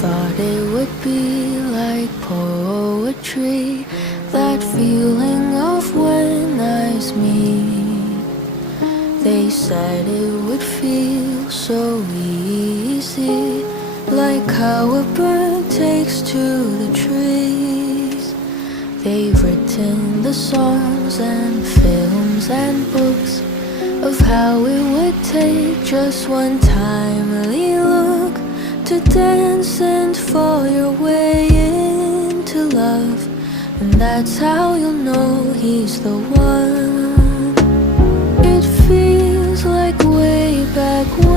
thought it would be like poetry, that feeling of when eyes meet. They said it would feel so easy, like how a bird takes to the trees. They've written the songs and films and books of how it would take just one timely look to dance and fall your way into love. And that's how you'll know he's the one. It feels like way back when